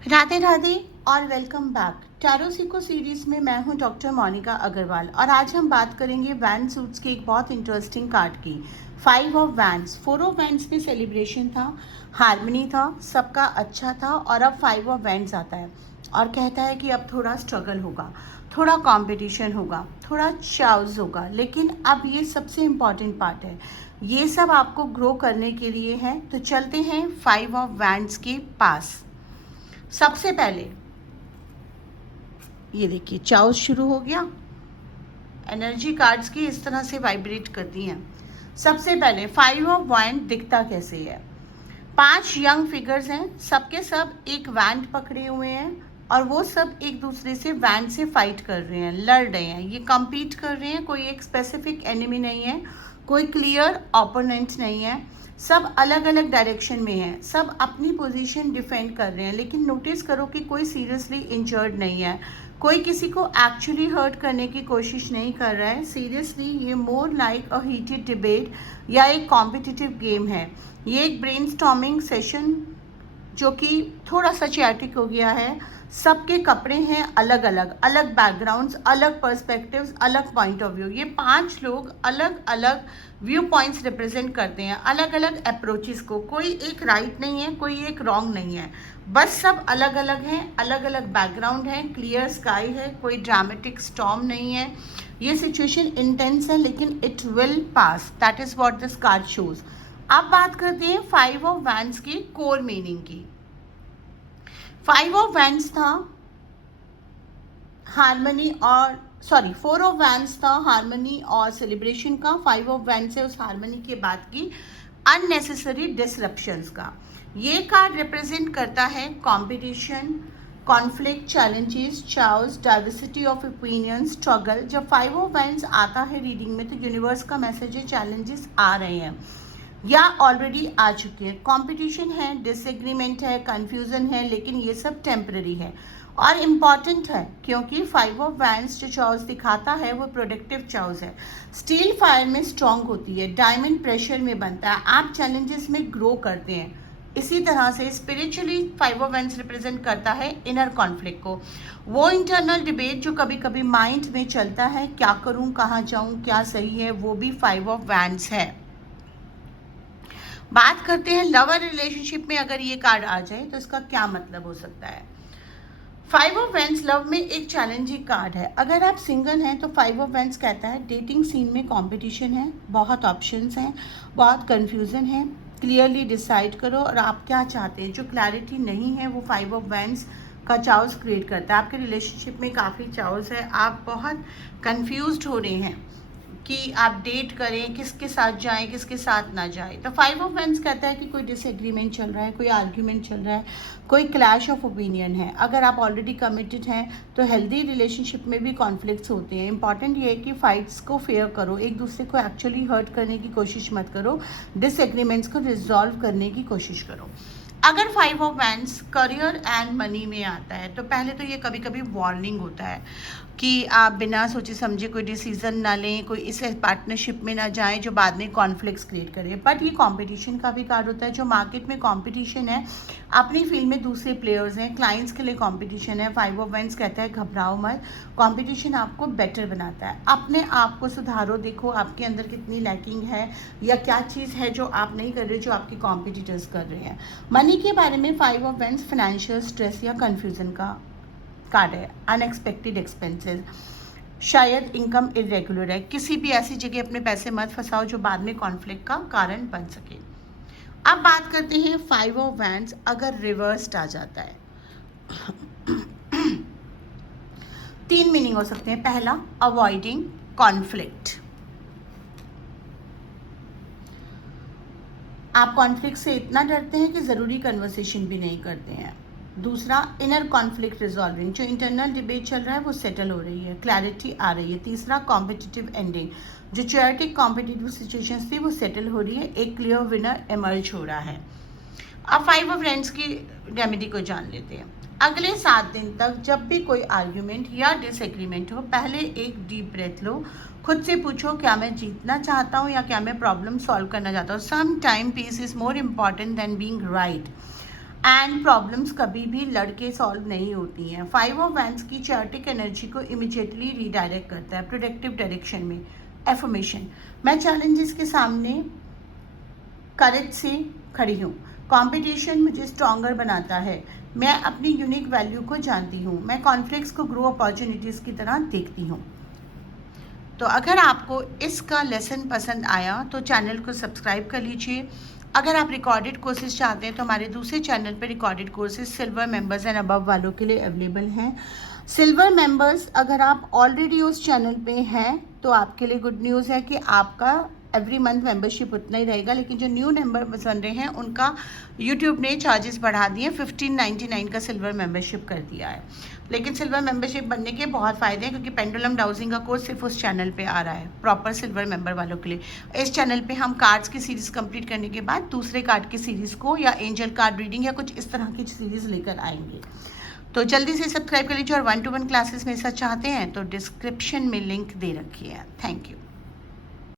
राधे राधे और welcome back. Tarot Seiko series में मैं हूं डॉक्टर मोनिका अग्रवाल और आज हम बात करेंगे वैन सूट्स की एक बहुत इंटरेस्टिंग कार्ड की। 5 ऑफ वैंड्स, 4 ऑफ वैंड्स में सेलिब्रेशन था, हारमनी था, सबका अच्छा था और अब 5 ऑफ वैंड्स आता है और कहता है कि अब थोड़ा स्ट्रगल होगा, थोड़ा कंपटीशन होगा, थोड़ा चाउज होगा, लेकिन अब ये सबसे इम्पॉर्टेंट पार्ट है। ये सब आपको ग्रो करने के लिए है। तो चलते हैं 5 ऑफ वैंड्स के पास। सबसे पहले ये देखिए चाउस शुरू हो गया। एनर्जी कार्ड्स की इस तरह से वाइब्रेट करती हैं। सबसे पहले 5 ऑफ वैंड दिखता कैसे है। 5 यंग फिगर्स हैं, सबके सब एक वैंड पकड़े हुए हैं और वो सब एक दूसरे से वैंड से फाइट कर रहे हैं, लड़ रहे हैं, ये कम्पीट कर रहे हैं। कोई एक स्पेसिफिक एनिमी नहीं है, कोई क्लियर ओपोनेंट नहीं है, सब अलग अलग डायरेक्शन में है, सब अपनी पोजीशन डिफेंड कर रहे हैं। लेकिन नोटिस करो कि कोई सीरियसली इंजर्ड नहीं है, कोई किसी को एक्चुअली हर्ट करने की कोशिश नहीं कर रहा है। सीरियसली ये मोर लाइक अ हीटेड डिबेट या एक कॉम्पिटिटिव गेम है। ये एक ब्रेनस्टॉर्मिंग सेशन जो कि थोड़ा सा चैटिक हो गया है। सबके कपड़े हैं अलग अलग, अलग बैकग्राउंड्स, अलग पर्सपेक्टिव्स, अलग पॉइंट ऑफ व्यू। ये 5 लोग अलग अलग व्यू पॉइंट्स रिप्रेजेंट करते हैं, अलग अलग अप्रोचेस को। कोई एक राइट नहीं है, कोई एक रॉन्ग नहीं है, बस सब अलग अलग हैं, अलग अलग बैकग्राउंड है, क्लियर स्काई है, कोई ड्रामेटिक स्टॉर्म नहीं है। ये सिचुएशन इंटेंस है लेकिन it will pass, that is what this card shows. अब बात करते हैं 5 ऑफ वैंड्स की कोर मीनिंग की। 5 ऑफ वैंड्स था हारमनी और 4 ऑफ वैंड्स था हारमनी और सेलिब्रेशन का। 5 ऑफ वैंड्स है उस हारमनी के बाद की अननेसेसरी डिसरप्शंस का। ये कार्ड रिप्रेजेंट करता है competition, conflict, challenges, chaos, diversity of opinion, struggle. जब 5 ऑफ वैंड्स आता है रीडिंग में तो यूनिवर्स का मैसेज है चैलेंजेस आ रहे हैं या ऑलरेडी आ चुके हैं। कंपटीशन है, डिसएग्रीमेंट है, कंफ्यूजन है, लेकिन ये सब टेम्पररी है और इम्पॉर्टेंट है क्योंकि 5 ऑफ वैंड्स जो चाउस दिखाता है वो प्रोडक्टिव चाउस है। स्टील फायर में स्ट्रांग होती है, डायमंड प्रेशर में बनता है, आप चैलेंजेस में ग्रो करते हैं। इसी तरह से स्पिरिचुअली 5 ऑफ वैंड्स रिप्रेजेंट करता है इनर कॉन्फ्लिक्ट को, वो इंटरनल डिबेट जो कभी कभी माइंड में चलता है, क्या करूं, कहाँ जाऊं, क्या सही है, वो भी 5 ऑफ वैंड्स है। बात करते हैं लवर रिलेशनशिप में अगर ये कार्ड आ जाए तो इसका क्या मतलब हो सकता है। 5 ऑफ वैंड्स लव में एक चैलेंजिंग कार्ड है। अगर आप सिंगल हैं तो 5 ऑफ वैंड्स कहता है डेटिंग सीन में कंपटीशन है, बहुत ऑप्शंस हैं, बहुत कंफ्यूजन है, क्लियरली डिसाइड करो और आप क्या चाहते हैं। जो क्लैरिटी नहीं है वो 5 ऑफ वैंड्स का चाउस क्रिएट करता है। आपके रिलेशनशिप में काफ़ी चाउस है, आप बहुत कंफ्यूज्ड हो रहे हैं कि आप डेट करें, किसके साथ जाएं, किसके साथ ना जाएं। तो 5 ऑफ वैंड्स कहता है कि कोई डिसएग्रीमेंट चल रहा है, कोई आर्ग्यूमेंट चल रहा है, कोई क्लैश ऑफ ओपिनियन है। अगर आप ऑलरेडी कमिटेड हैं तो हेल्दी रिलेशनशिप में भी कॉन्फ्लिक्ट्स होते हैं। इंपॉर्टेंट ये है कि फाइट्स को फेयर करो, एक दूसरे को एक्चुअली हर्ट करने की कोशिश मत करो, डिसएग्रीमेंट्स को रिजॉल्व करने की कोशिश करो। अगर 5 of wands career and money में आता है तो पहले तो ये कभी कभी वार्निंग होता है कि आप बिना सोचे समझे कोई डिसीजन ना लें, कोई इस पार्टनरशिप में ना जाएं जो बाद में कॉन्फ्लिक्ट्स क्रिएट करे। बट ये कंपटीशन का भी कार्ड होता है। जो मार्केट में कंपटीशन है, अपनी फील्ड में दूसरे प्लेयर्स हैं, क्लाइंट्स के लिए कंपटीशन है। 5 ऑफ वैंड्स कहता है घबराओ मत, कंपटीशन आपको बेटर बनाता है। अपने आप को सुधारो, देखो आपके अंदर कितनी लैकिंग है या क्या चीज़ है जो आप नहीं कर रहे जो आपके कॉम्पिटिटर्स कर रहे हैं। मनी के बारे में 5 ऑफ वैंड्स फाइनेंशियल स्ट्रेस या कन्फ्यूजन का कार्ड है। अनएक्सपेक्टेड एक्सपेंसेस, शायद इनकम इरेगुलर है, किसी भी ऐसी जगह अपने पैसे मत फंसाओ जो बाद में कॉन्फ्लिक्ट का कारण बन सके। अब बात करते हैं 5 ऑफ वैंड्स अगर रिवर्स्ड आ जाता है। 3 मीनिंग हो सकते हैं। पहला, अवॉइडिंग कॉन्फ्लिक्ट, आप कॉन्फ्लिक्ट से इतना डरते हैं कि ज़रूरी कन्वर्सेशन भी नहीं करते हैं। दूसरा, इनर कॉन्फ्लिक्ट रिजॉल्विंग, जो इंटरनल डिबेट चल रहा है वो सेटल हो रही है, क्लैरिटी आ रही है। तीसरा, कॉम्पिटिटिव एंडिंग, जो चैटिक कॉम्पिटिटिव सिचुएशंस थी वो सेटल हो रही है, एक क्लियर विनर इमर्ज हो रहा है। अब 5 ऑफ वैंड्स की रेमेडी को जान लेते हैं। अगले 7 दिन तक जब भी कोई आर्ग्यूमेंट या डिसएग्रीमेंट हो, पहले एक डीप ब्रेथ लो, खुद से पूछो क्या मैं जीतना चाहता हूँ या क्या मैं प्रॉब्लम सॉल्व करना चाहता हूँ। Some time peace is more important than being right. And problems कभी भी लड़के सॉल्व नहीं होती हैं। 5 ऑफ वैंड्स की चार्टिक एनर्जी को इमिजिएटली रीडायरेक्ट करता है प्रोडक्टिव डायरेक्शन में। एफर्मेशन, मैं चैलेंजेस के सामने करेज से खड़ी हूँ। कंपटीशन मुझे स्ट्रॉन्गर बनाता है। मैं अपनी यूनिक वैल्यू को जानती हूँ। मैं कॉन्फ्लिक्ट्स को ग्रो अपॉर्चुनिटीज़ की तरह देखती हूँ। तो अगर आपको इसका लेसन पसंद आया तो चैनल को सब्सक्राइब कर लीजिए। अगर आप रिकॉर्डेड कोर्सेज चाहते हैं तो हमारे दूसरे चैनल पर recorded courses silver members and above वालों के लिए अवेलेबल हैं। सिल्वर मेंबर्स, अगर आप ऑलरेडी उस चैनल पे हैं तो आपके लिए गुड न्यूज़ है कि आपका एवरी मंथ मेंबरशिप उतना ही रहेगा, लेकिन जो न्यू मेंबर बन रहे हैं उनका यूट्यूब ने चार्जेस बढ़ा दिए, 1599 का सिल्वर मेंबरशिप कर दिया है। लेकिन सिल्वर मेंबरशिप बनने के बहुत फ़ायदे हैं, क्योंकि पेंडुलम डाउजिंग का कोर्स सिर्फ उस चैनल पे आ रहा है प्रॉपर सिल्वर मेंबर वालों के लिए। इस चैनल पे हम कार्ड्स की सीरीज़ कंप्लीट करने के बाद दूसरे कार्ड की सीरीज़ को या एंजल कार्ड रीडिंग या कुछ इस तरह की सीरीज़ लेकर आएंगे। तो जल्दी से सब्सक्राइब कर लीजिए, और 1-to-1 क्लासेस मेरे साथ चाहते हैं तो डिस्क्रिप्शन में लिंक दे रखी है। Thank you.